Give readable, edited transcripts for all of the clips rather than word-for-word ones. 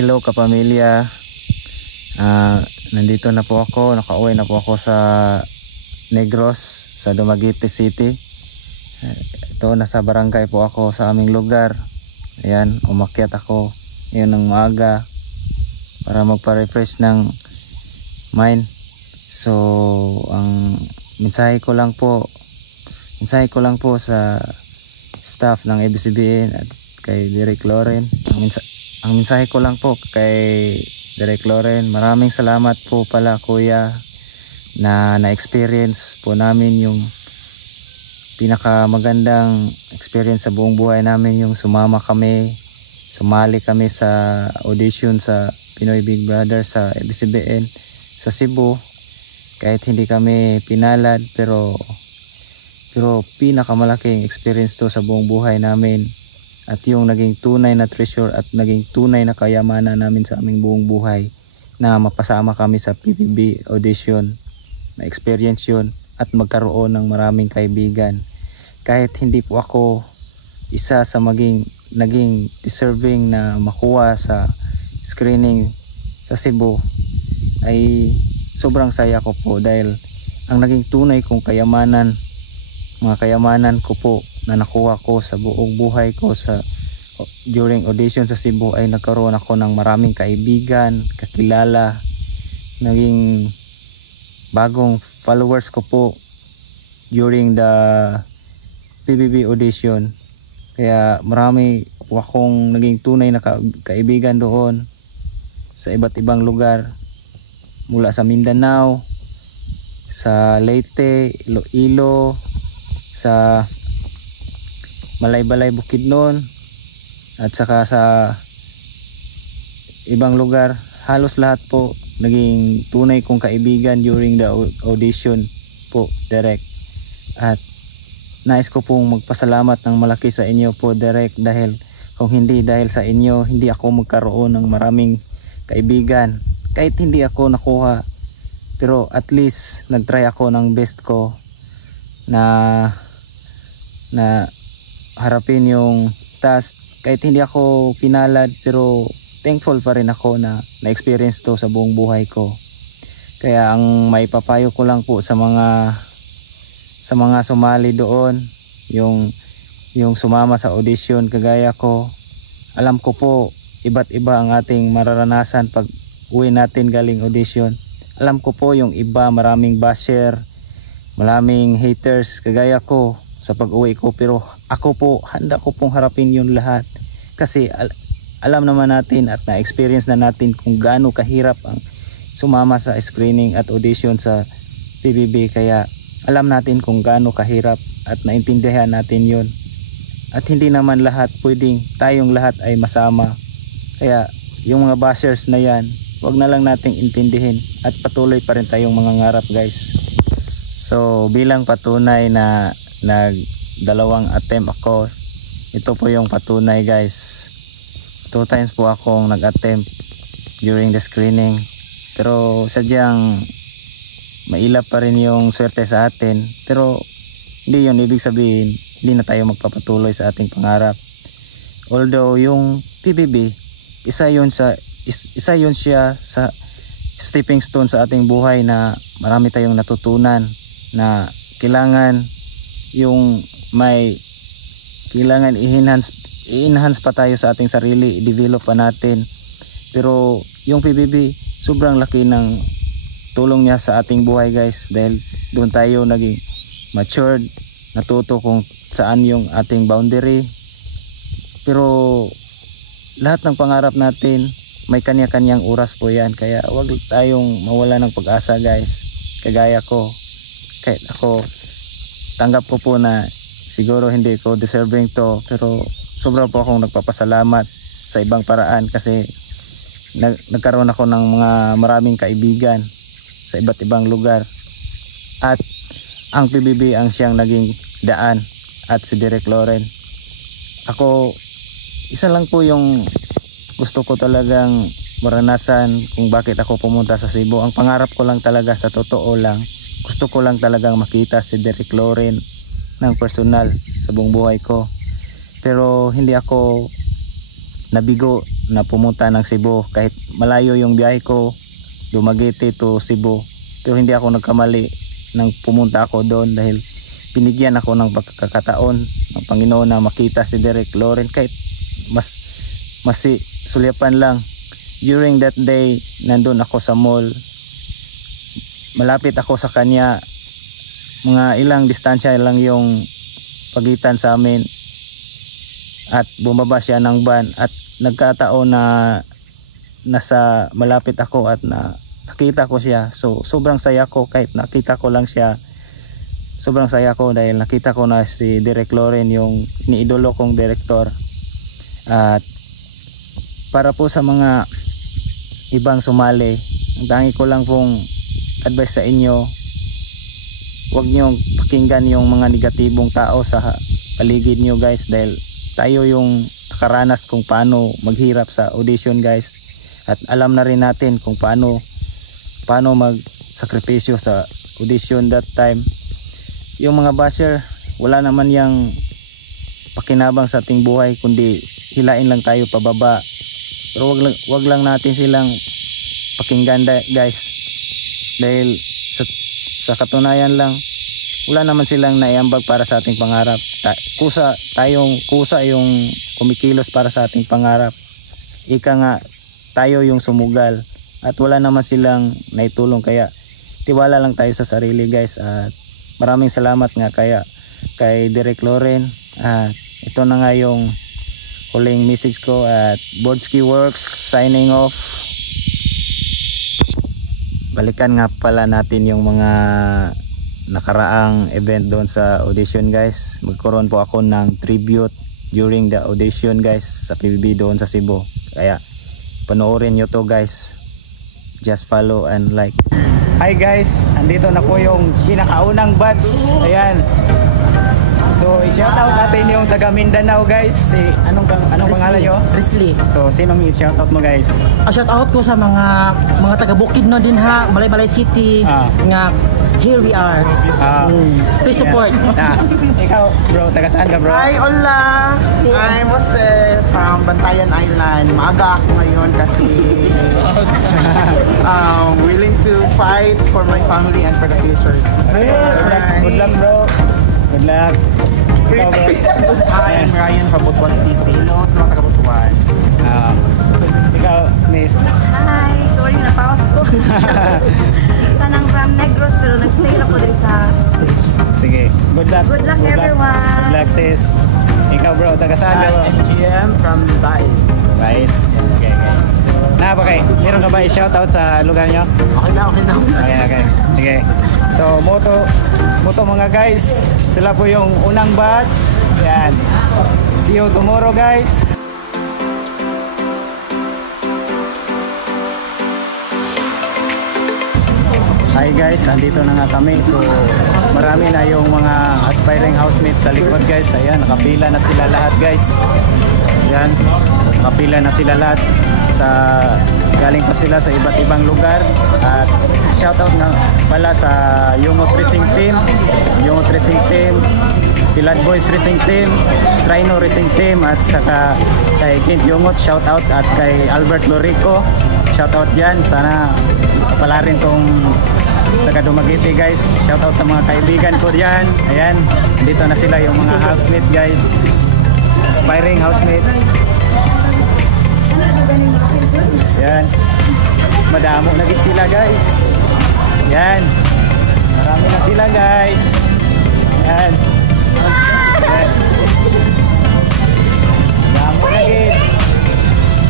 Hello kapamilya, nandito na po ako, nakauwi na po ako sa Negros, sa Dumaguete City. Ito, nasa barangay po ako sa aming lugar. Ayan, umakyat ako ngayon ng maaga para magpa-refresh ng mind. So, ang mensahe ko lang po sa staff ng ABS-CBN at kay Direk Loren. Ang mensahe ko lang po kay Direk Loren, maraming salamat po pala kuya na na-experience po namin yung pinakamagandang experience sa buong buhay namin, yung sumali kami sa audition sa Pinoy Big Brother sa ABS-CBN sa Cebu. Kahit hindi kami pinalad, pero pinakamalaking experience to sa buong buhay namin. At yung naging tunay na treasure at naging tunay na kayamanan namin sa aming buong buhay na mapasama kami sa PBB audition. Na-experience yun at magkaroon ng maraming kaibigan. Kahit hindi po ako isa sa naging deserving na makuha sa screening sa Cebu, ay sobrang saya ko po dahil ang naging tunay kong kayamanan, mga kayamanan ko po na nakuha ko sa buong buhay ko during audition sa Cebu, ay nagkaroon ako ng maraming kaibigan, kakilala, naging bagong followers ko po during the PBB audition. Kaya marami po akong naging tunay na kaibigan doon sa iba't ibang lugar, mula sa Mindanao, sa Leyte, Iloilo, sa Malaybalay, Bukidnon, at saka sa ibang lugar. Halos lahat po naging tunay kong kaibigan during the audition po, Direk. At nais ko pong magpasalamat ng malaki sa inyo po, Direk, dahil kung hindi dahil sa inyo, hindi ako magkaroon ng maraming kaibigan. Kahit hindi ako nakuha, pero at least nagtry ako ng best ko na harapin yung task. Kahit hindi ako pinalad, pero thankful pa rin ako na na-experience to sa buong buhay ko. Kaya ang maipapayo ko lang po sa mga sumali doon, yung sumama sa audition kagaya ko, alam ko po iba't iba ang ating mararanasan pag uwi natin galing audition. Alam ko po yung iba maraming basher, maraming haters kagaya ko sa pag-uwi ko, pero ako po handa ko pong harapin yun lahat kasi alam naman natin at na-experience na natin kung gaano kahirap ang sumama sa screening at audition sa PBB. Kaya alam natin kung gaano kahirap at naintindihan natin yun, at hindi naman lahat pwedeng tayong lahat ay masama. Kaya yung mga bashers na yan, wag na lang nating intindihin at patuloy pa rin tayong mangangarap, guys. So bilang patunay na nagdalawang attempt ako, ito po yung patunay, guys. 2 times po akong nag-attempt during the screening, pero sadyang mailap pa rin yung swerte sa atin. Pero hindi yun ibig sabihin hindi na tayo magpapatuloy sa ating pangarap. Although yung PBB, isa yun siya sa stepping stone sa ating buhay na marami tayong natutunan, na kailangan i-enhance pa tayo sa ating sarili, i-develop pa natin. Pero yung PBB, sobrang laki ng tulong niya sa ating buhay, guys, dahil doon tayo naging matured, natuto kung saan yung ating boundary. Pero lahat ng pangarap natin may kanya-kanyang oras po yan, kaya wag tayong mawala ng pag-asa, guys. Kagaya ko, kahit ako tanggap ko po na siguro hindi ko deserving to, pero sobra po akong nagpapasalamat sa ibang paraan kasi nagkaroon ako ng maraming kaibigan sa iba't ibang lugar, at ang PBB ang siyang naging daan, at si Direk Loren. Ako, isa lang po yung gusto ko talagang maranasan kung bakit ako pumunta sa Cebu. Ang pangarap ko lang talaga, sa totoo lang, gusto ko lang talagang makita si Direk Loren ng personal sa buong buhay ko. Pero hindi ako nabigo na pumunta ng Cebu kahit malayo yung biyahe ko, Dumaguete to Cebu. Pero hindi ako nagkamali nang pumunta ako doon dahil binigyan ako ng pagkakataon ng Panginoon na makita si Derek Loren kahit mas sulyapan lang. During that day, nandun ako sa mall. Malapit ako sa kanya. Mga ilang distansya lang yung pagitan sa amin. At bumaba siya ng van at nagkataon na nasa malapit ako at nakita ko siya. So sobrang saya ko kahit nakita ko lang siya. Sobrang saya ko dahil nakita ko na si Derek Loren, yung iniidolo kong direktor. At para po sa mga ibang sumali, ang tangi ko lang pong advice sa inyo, huwag niyong pakinggan yung mga negatibong tao sa paligid niyo guys, dahil tayo yung nakaranas kung paano maghirap sa audition guys, at alam na rin natin kung paano magsakripisyo sa audition that time. Yung mga basher, wala naman yang pakinabang sa ating buhay kundi hilain lang tayo pababa. Pero wag lang natin silang pakinggan guys, dahil sa katunayan lang wala naman silang naiambag para sa ating pangarap. Kusa yung kumikilos para sa ating pangarap. Ika nga, tayo yung sumugal at wala naman silang naitulong, kaya tiwala lang tayo sa sarili guys. At maraming salamat nga kay Derek Loren. At ito na nga yung huling message ko, at Bodski Works signing off. Balikan nga pala natin yung mga nakaraang event doon sa audition guys. Magkaroon po ako ng tribute during the audition guys sa PBB doon sa Cebu. Kaya panoorin nyo to guys. Just follow and like. Hi guys, andito na po yung pinakaunang batch. Ayan. So i-shoutout natin yung taga Mindanao guys. Anong pangalan nyo? Risley. So sinong i-shoutout mo guys? Shoutout ko sa mga taga Bukidnon din ha, Balay City. Nga here we are. Please support. Ikaw bro, taga saan ka bro? Hi, hola! I'm Jose from Bantayan Island. Maaga ako ngayon kasi willing to fight for my family and for the future. Good luck bro. Good luck. Ikaw bro? Hi, I'm Ryan from Butuan City. Hello sa mga taga Butuan. Ikaw, Miss? Hi! Sorry, napawas ko. Tanang from Negros pero nag-stay ako din sa... Sige, good luck. Good luck everyone. Good luck sis. Ikaw bro, taga saan ka bro? MGM from Vice. Vice. Okay. Meron ka ba i-shoutout sa lugar nyo? Okay na. Okay. Sige. So, Moto mga guys. Sila po yung unang batch. Yan. See you tomorrow guys. Hi guys, andito na nga kami. So marami na yung mga aspiring housemates sa likod guys. Ayan, nakapila na sila lahat guys. Ayan, nakapila na sila lahat. Galing pa sila sa iba't ibang lugar. At shoutout na pala sa Yungot Racing Team, Tilad Boys Racing Team, Trino Racing Team, at saka kay Kent Yungot shoutout, at kay Albert Lorico shoutout dyan. Sana pala rin tong taga Dumaguete guys. Shoutout sa mga kaibigan ko dyan. Ayan, dito na sila yung mga housemate guys, aspiring housemates. Ayan, madamo na git sila guys. Ayan, marami na sila guys. Ayan, madamo na git.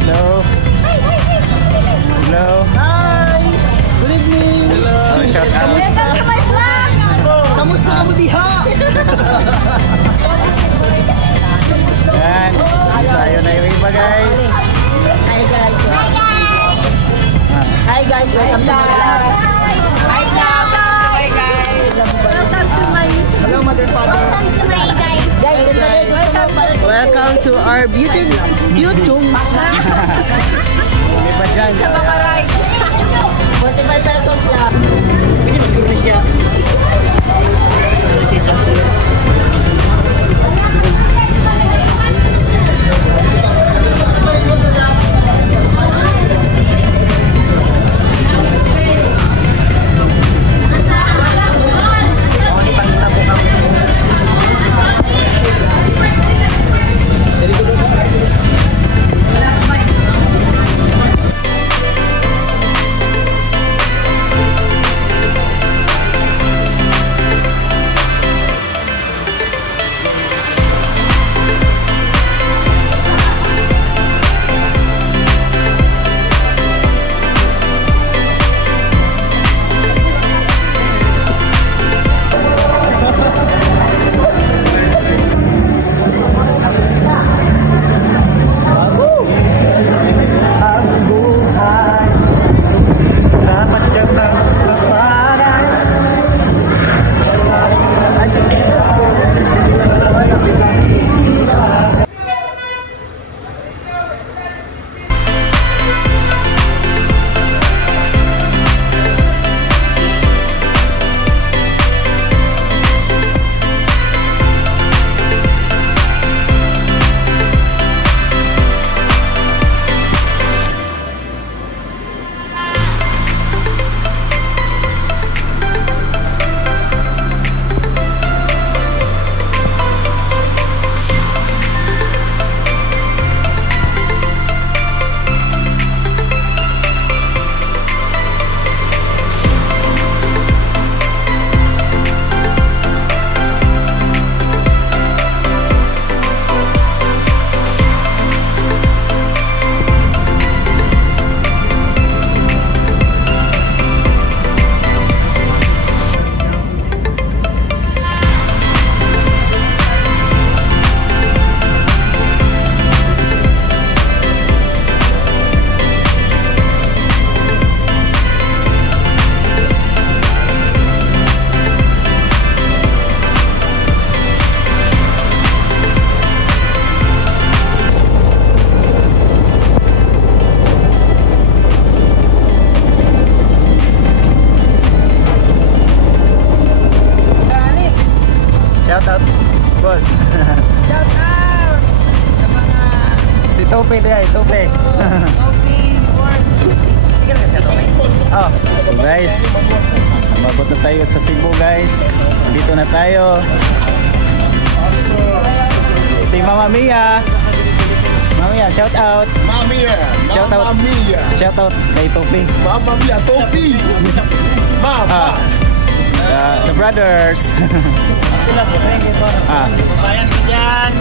Hello. Hi! Good evening! Hello. Shout out. Welcome to my vlog! Kamusta ka mo diha? Yan, sayo na yung iba guys. Hi guys! Hi guys! Welcome to my vlog! Hi guys! Welcome to my YouTube. Hello mother father! Welcome to my guys. Welcome to our YouTube! May pa dyan. 45 pesos lang. Hindi masiguro na siya. guys, umabot na tayo sa Cebu guys. Dito na tayo. Si Mama Mia. Mama Mia, shout out. Mama Mia. Shout out. Mama Mia. Shout out kay Topi. Mama Mia, Topi. Mama. The brothers. Bayan diyan.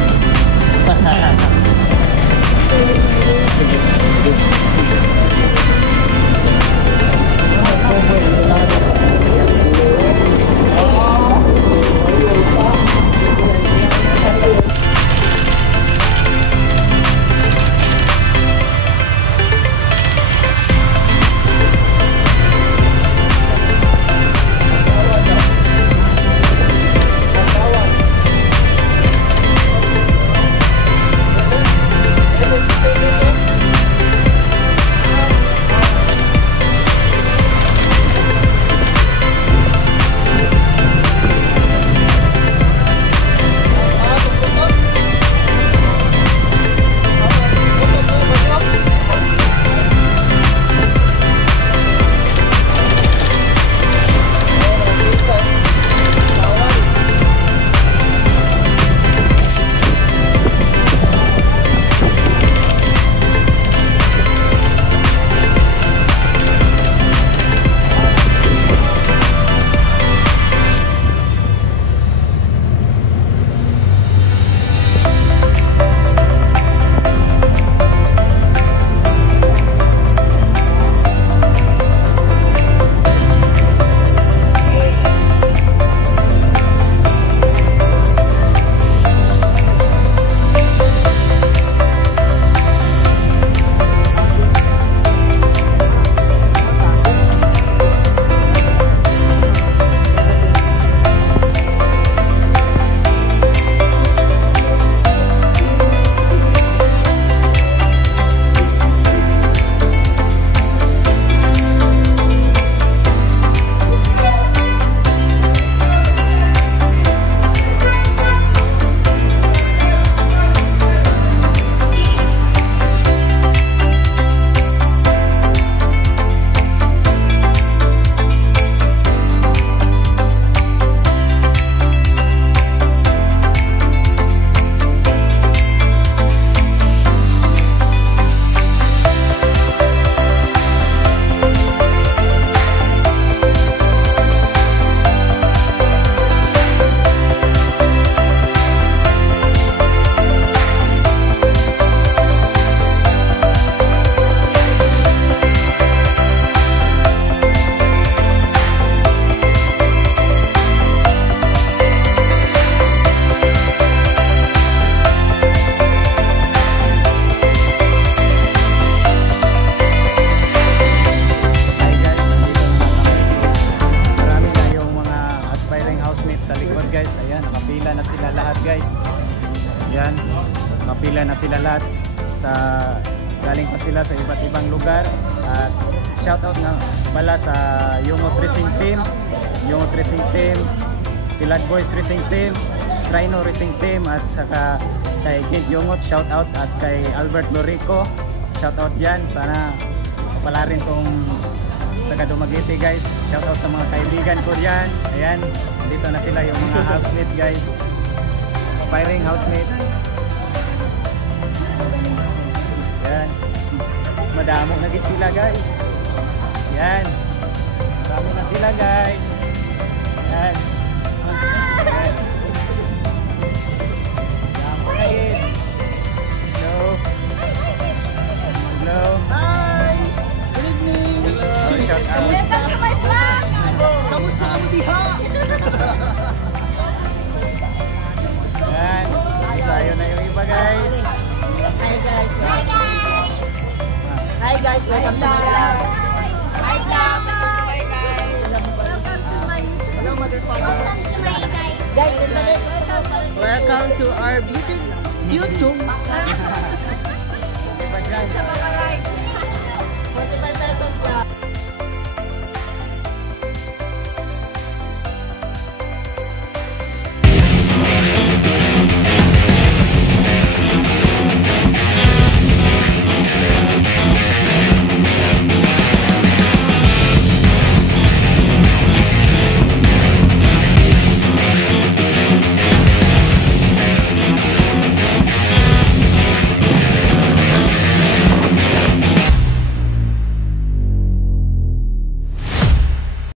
Yan, nakapila na sila lahat. Galing pa sila sa iba't ibang lugar. At shoutout na pala sa Yungot Racing Team, Yungot Racing Team, Kilad Boys Racing Team, Rhino Racing Team, at saka kay Kid Yungot shoutout, at kay Albert Lorico shoutout dyan. Sana pala rin tong taga Dumaguete guys. Shoutout sa mga kaibigan ko dyan. Ayan, dito na sila yung mga housemate guys, aspiring housemates. Yan, madamo na git sila guys. Yan, marami na sila guys. Yan, yan. Madamo na git. Hello. Hello. Hi! Good evening! Hello, shout out. Welcome to my vlog! Kamusta kami diha? Yan, sayo na yung iba guys. Hi guys! Hi guys! Hi guys! Welcome to my vlog! Hi vlog! Bye guys! Hello motherfucker! Welcome to my guys! Welcome to our YouTube! Iba dyan.